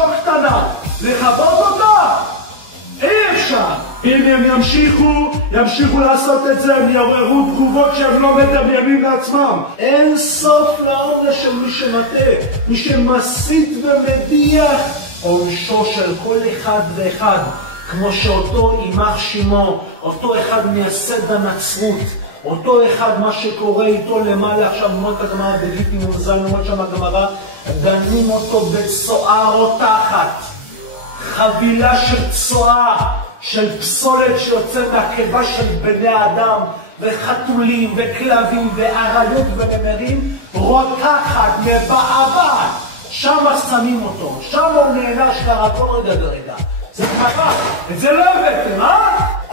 שלו קטנה, לכבות אותה? אי אפשר. אם הם ימשיכו לעשות את זה, הם יעוררו תגובות שהם לא מדמיינים לעצמם. אין סוף לעונש של מי שמטעה, מי שמסית ומדיח. עונשו של כל אחד ואחד, כמו שאותו יימח שמו, אותו אחד מייסד הנצרות, אותו אחד מה שקורה איתו למעלה, עכשיו אומרת הגמרא בגיטין וזין, אומרת שם הגמרא, דנים אותו בצואה רותחת, חבילה של צואה, של פסולת שיוצא מהקיבה של בני האדם, וחתולים וכלבים ואריות ונמרים, רותחת, מבעבעת, שם שמים אותו, שם הוא נענש ככה כל רגע ורגע. זה ככה, את זה לא הבאתם,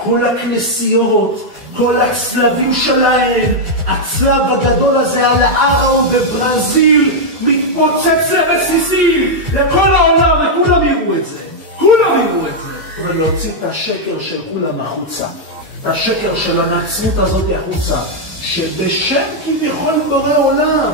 כל הכנסיות, כל הצלבים שלהם, הצלב הגדול הזה על הארו בברזיל, מתפוצץ לרסיסים, לכל העולם, וכולם יראו את זה. כולם יראו את זה. אבל להוציא את השקר של כולם החוצה. את השקר של הנצרות הזאת החוצה. שבשם כביכול בורא עולם,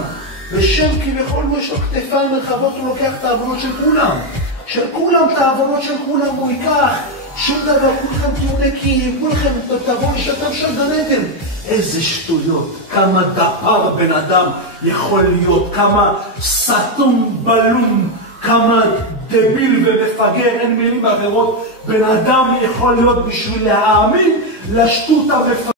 בשם כביכול יש לו כתפיים רחבות, הוא לוקח את העוונות של כולם. של כולם, את העוונות של כולם הוא ייקח. שום דבר, כולכם תהיו נקיים, כולכם תבואו לשתף של גן עדן. איזה שטויות, כמה דפר בן אדם יכול להיות, כמה סתום בלום, כמה דביל ומפגר, אין מילים אחרות, בן אדם יכול להיות בשביל להאמין לשטות המפגר.